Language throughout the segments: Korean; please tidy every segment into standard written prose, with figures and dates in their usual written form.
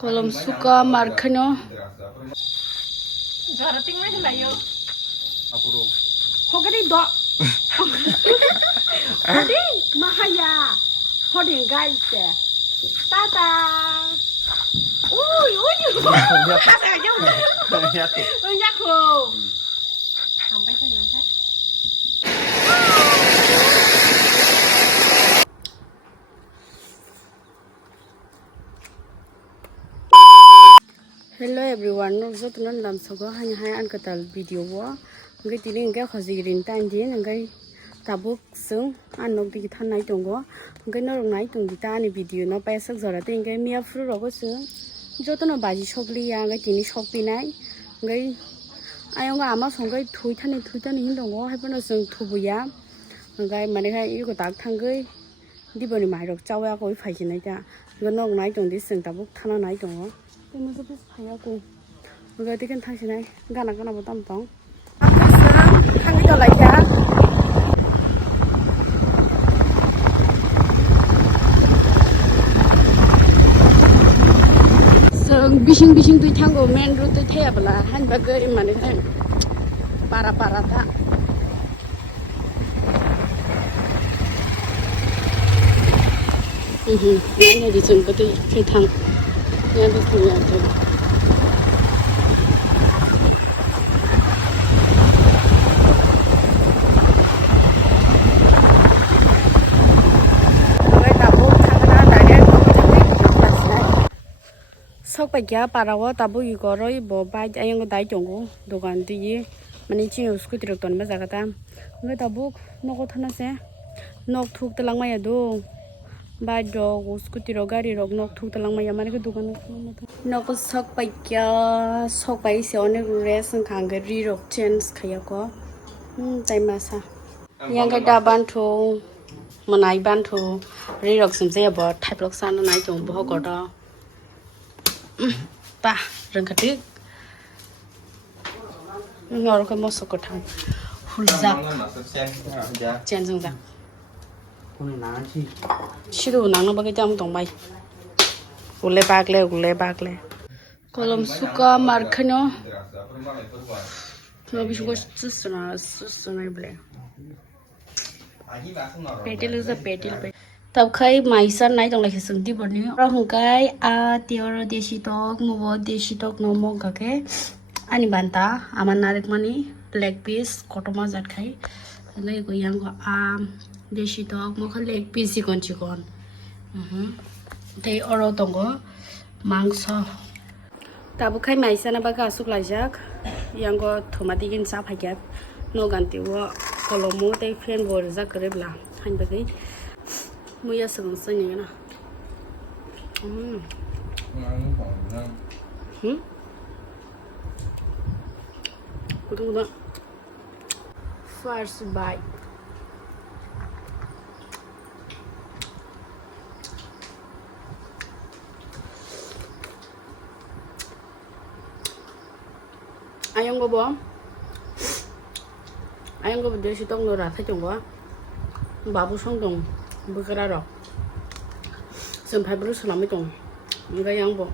Kolom suka markano. Jarating mo yung layo. 앞으로. Hogari do. Hodi mahaya. Hodi guys. Tata. Uy. Hasa jom. Yakho. Sampai sini kan. Hello everyone, nokso tunan lam sogo hanya hanya an katal video wa ngai tini ngai khojirin tan din ngai tabuk sung an nok di than nai tongo ngai no rong nai tung di ta ni video no pa sak zara te ngai mia fru ro go su jo to no baji shokli ya ngai tini shokpi nai ngai ayong ga ama song ngai thui thani hin dongo hai pano sung thubu ya ngai mane khai i ko tak thang ngai di boni mai rok chawa ko phai chi nai ta ngai nok nai tung di sung tabuk thana nai tongo Temos a piece of faijak. We're going to take a gana bottom tongue. Hang it like that. So, bishing to tango, man, root the table, handbagger in money. Para. I need some, but the tongue. Yeah, this thing I do. Sau bài giá bà đâu ta bùi có rồi bỏ bài anh có đại chồng đồ gan thì mình chỉ có sút được tuần bây giờ cái tam người ta bùi nó có thân sẽ nó thuộc từ lăng mày đồ bài đồ scooty rồi gari rồi nó thuộc từ lăng mày mà cái đồ gan nó có sau bài sẽ anh cái rest khang cái ri rồi chance khai có tại mà sao yang cái đa ban thu mà này ban thu ri rồi xem sẽ bỏ thay block san nó này chồng bỏ có đó pa rừng khát nước ngồi cái món sốt cột thang hulza chen xong ra shiru nang nó bagai jam tong bai ule bag le kolom suka markhano no bisu ko susna ble petil tao khai mai san nai tong lai sung ti bor ni ra hung kai a tior deshi tok mo deshi tok no mo ka ke ani banta aman narek mani leg piece kotoma jat khai ngai go yang go a deshi tok mo kha leg piece kon tei oro tong go mangso tabu khai mai san ba ka suk lai jak yang go thomati gin sa phajak no ganti wo kolomo tei fen bor za krebla han ba gai Muya sừng xanh như thế nào? Đúng đó. First bite. Ayong go bom. Ayong go bede si tong no ra tha chong go. Babu song dong. Bukara rồi, xem phải bữa sau làm mấy tuần, người ta ăn bộ.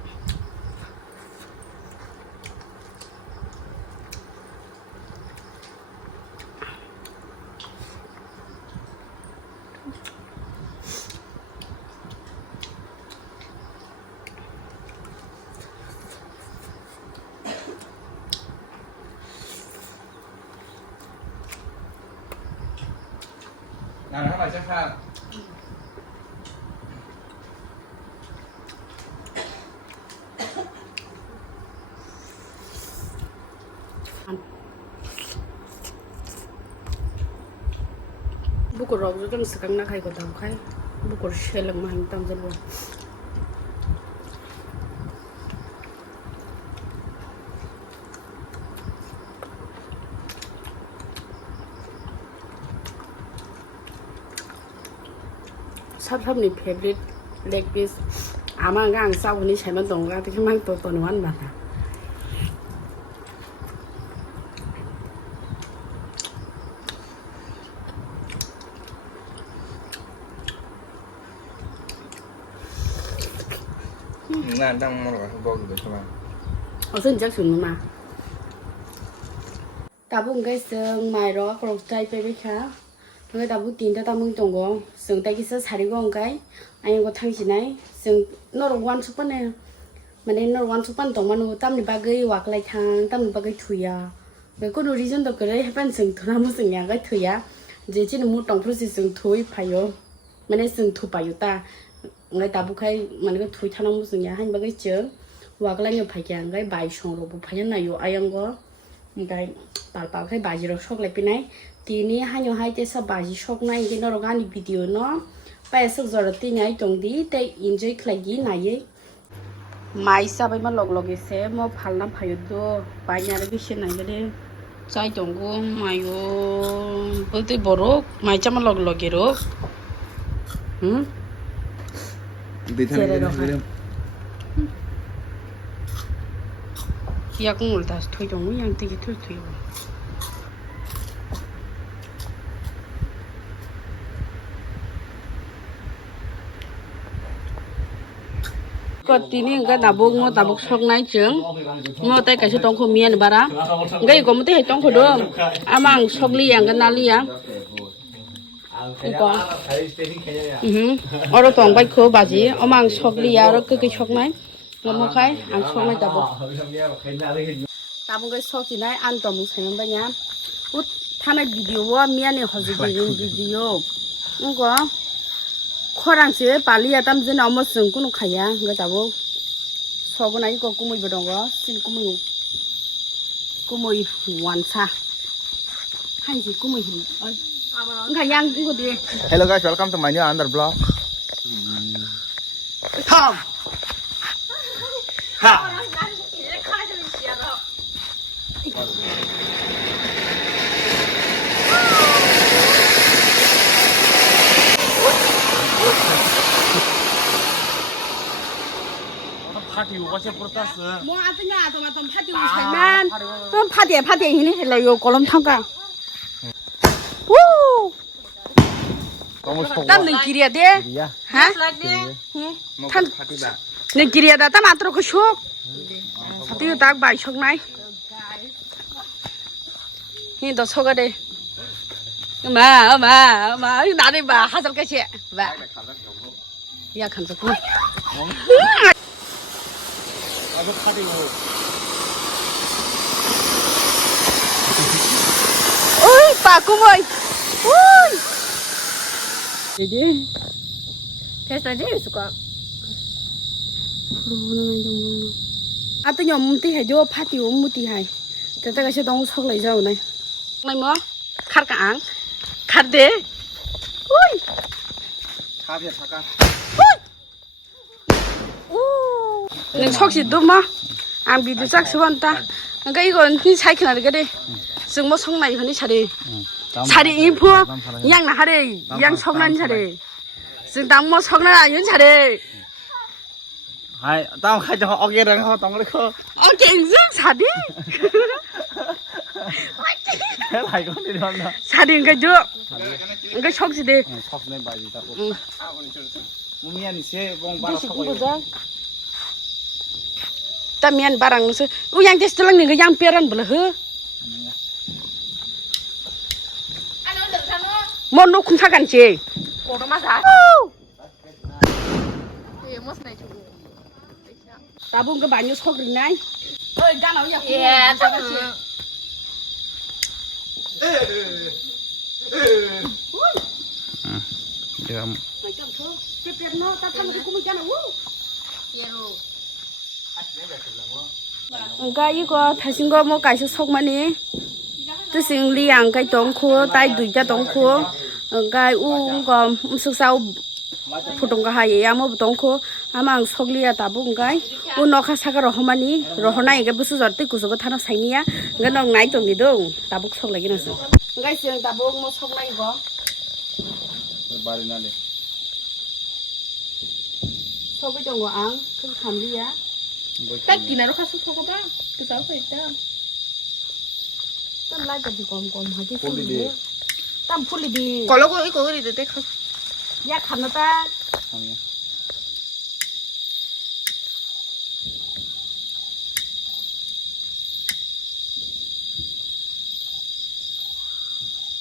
nào nó là chắc ha bukur rok juga sekarang nak kai kota kai bukur sheleng mah hitam jelur sab ni favorite leg piece ama gang sau niใช้มันตรงกันที่มันตัวนวลแบบ ngàn đang mong là không bao giờ cho mà 어서 이제 주는 마. 다분 그 마이로 그렇다이 베비카. 그 다분 딘다 다문 동고 승다기서 사리고 온가이 아니 거 당신아이 승 너로 원 축번에 만에 너로 원 축번 동만 땀니 바그이 왁라이 탕 땀니 바그이 투야. 그 리즌도 그래 해반 승 도나무 승 야가 투야. 이제 지는 못 동프로스 승 투이 파요. 만에 승 투 파요다. ngay ta buk khai man ga thui thana mu sung ya han ba ga che wa ga la nyu phai kyang ga bai shong ro bu phai na yo ayang go ngai pal pal khai baji ro shok le pinai tini han yo hai te sa baji shok nai ge no ro ga ni video no pa sok zor ti ngai tong di te enjoy khlai gi na ye mai sa bai ma log log se mo phal na phai do pai nya re bi se nai ge de chai tong go mai yo bu te borok mai cha ma log log ge ro 야 공을 다시 토이종 그냥 되게 툴툴이 có tini cái tabuk sok nai chừng ngô tay cái số tông khô miên bara cái có một cái tông khô đó amang sok liang cái nali ya 이거 어로 동바이 그 바지 어망 속리야로 그게 속나이 너무 khai ăn 속나이 따본 거 속지나이 안 너무 세면 바냐 우 타나 비디오와 미안해 허지기는 비디오 이거 코랑지 빨리야 담진 어머 승구는 가야 이거 따보 속은 이거 꾸무이 버던 거 신 꾸무이 완사 한지 꾸무이 hello guys, welcome to my new another vlog. Kham. Ha. 파티 오가세 프로타스. 뭐 아트냐 도마tom 파티 오세만. 그럼 파티 이니 헬라 요 골럼 탕가. Tam negeri ada, hah? Tam negeri ada, tam atro kosok. Tapi tak baik sok nai. Ini dah sok ada. Ma, nari ba hasil kecil, ba. Ya kan sok. Oi, Pak Kumui. Oi. Jadi, pesta aja suka. Atau nyom ti hai jo pati muti hai. Tete kasih dong sok lagi jauh nih. Nih mo, khar kaang, khar deh. Ui. Khar ya thaka. Nih sok sih tuh mah. Ambil tu cak sebentar. Enggak ikon ni saya kenal gede. Semua sok naik ni cari. 차리 인포 양 나하래 양 성난 차례 승당 뭐 성난 아니면 차례 hai tao khai cho họ ok rồi họ tao mới khơ ok dương 차리 thế này có gì đâu nữa 차리 cái chỗ cái sốc gì đi sốc này bài gì ta cũng muốn miên xe vòng ba sốc rồi ta miên barang sư yang just lang nih yang peran belah Mon no kun sakan ce. Ko ma sa. Tabung ke banyu sok rinai. Oi, ganau ya. Iya, sakan ce. Ya. Macam tu. Cepet no, tak sama ku mu ganau. Yero. Enggak iko thasin go mo kai sok mani. Tôi xin liang cái tông khô tay đuổi ra tông khô cái u còn sức sau phụ tông cái hai em mà tông khô mang sọc lia ta bung cái u nó khác sắc rồi hôm nay cái bữa giờ tôi cũng có thằng nó say nia cái nó nãy tông đi đâu ta bung sọc lại cái nó cái xin ta bung mà sọc lại có sọc cái tông của ăn cứ làm đi á tất kỳ này nó khác sọc có ba cái sáu phải ta Tam lai jadi kom hati sih. Tam puli di. Kalau kau ikut di detek. Ya kan ta.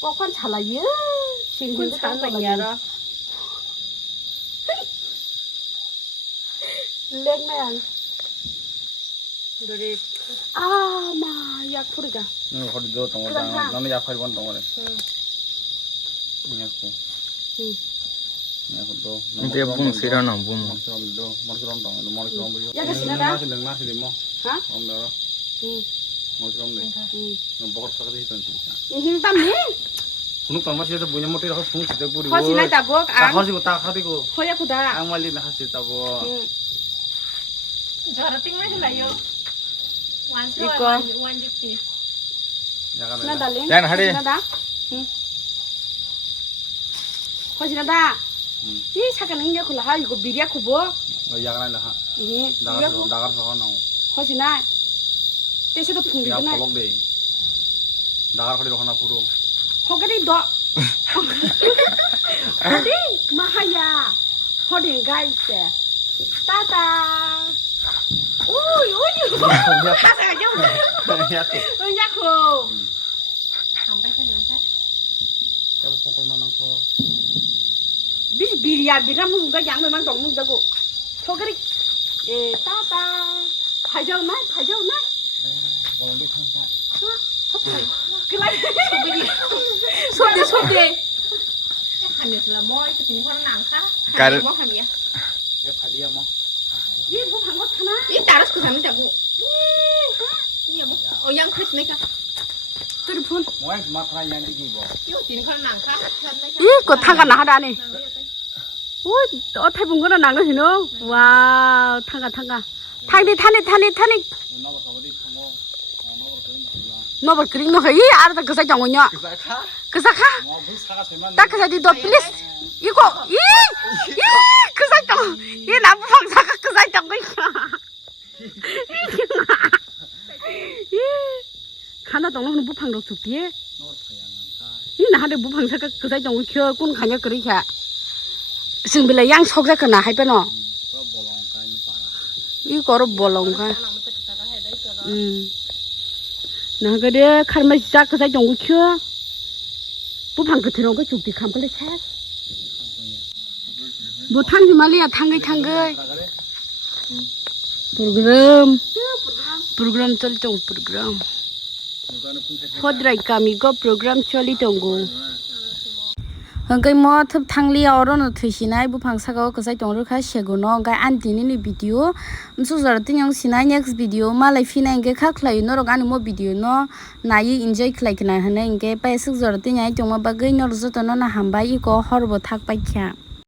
뻑판 잘라요. 군 잘라냐라. 랭맨. 너리 아마 약 소리가. 너 거기도 동거 나는 약하지 번 동거래. 그냥고. 그냥도. Nanti pun sirana pun. 머리도 머리처럼 동거 머리처럼 버려. 약가 지나다. 나시 뭐. 하? 엄나라. 머리처럼 돼. 너 먹을 사가도 있던 진짜. 힘 땀니? 분홍 담마시에서 뭐냐 뭐 때려 분홍 지대 뿌리고. 허시나 따복 딱 안. 허시고 딱 하디고. 허야쿠다. 안 말리는 할수 있다고. 저라 띵만 해라요. 완수 이거. 완죽기. 약간 나 달링. 야, 하리. 허시나다. 허시나다. 이 사가는 게 콜라 이거 비리야 쿠보. 너 약간 나. 이 나가서 나가서 하나. 허시나. 때서도 야 풍비구나. 볼록데. 나가 거리로 하나 부르. 허가리 너. 허디 마하야. 허디 가이세. 따다. 오이 오이. 가사 좀. 약도. 야쿠. 담배는 야뭐 포콜만 넣고. 비리야 비라 무슨 거 양면만 동문 자고. 허가리. 에 따다. 파자오나 파자오나. 볼록데 상사. 그래. 소대. 하면서 뭐 이렇게 된 거는 안 가? 가르- 뭐 하면? 야 팔리야 뭐. 이뭐 방거 타나? 이 따라서 그 사람 자고. 이 뭐? 양 크리스니까. telephone. 뭐야 스마트폰 양 이기 뭐. 이거 된 거는 안 가? 이거 타가 나하다니. 오, 태분 거는 나가 시노. 와, 타가. 타니. 나도 가버리 통고. 나도 그런 거. 너버 그릭 너 이, 알아다 그 사장 오냐. 그사카? 그 사카? 뭐물 사가 제만. 딱 그 사디 너 플리스. 이거, 그 사장. 이 남부 방사가 그 사장 거 있어. 하나 동는 무팡도 죽디에. 이 나한테 무팡사가 그 사장 우리 군 가냐 그렇게. 승빌라 양 속삭거나 할거노. 이거로 볼롱가. 나 그래 칼마 시작 그 사장 우리 부팡 끝으로 그 죽디 감걸래 차. 뭐 탕지 말이야 탕거이. 프로그램 쩔던 프로그램. 허드라이 까미고 프로그램 쩔리던고. Hanggai mo thap thangli orono thusinai buphang sago kusai tongro kha shegono gai antini ni video msu zara tinyong sinai next video malai finai ge kha khlai no rog ani mo video no nai enjoy khlai kana hane ge pai suk zara tinyai tongma bagai no rozo to no na hambai ko horbo thak pai kya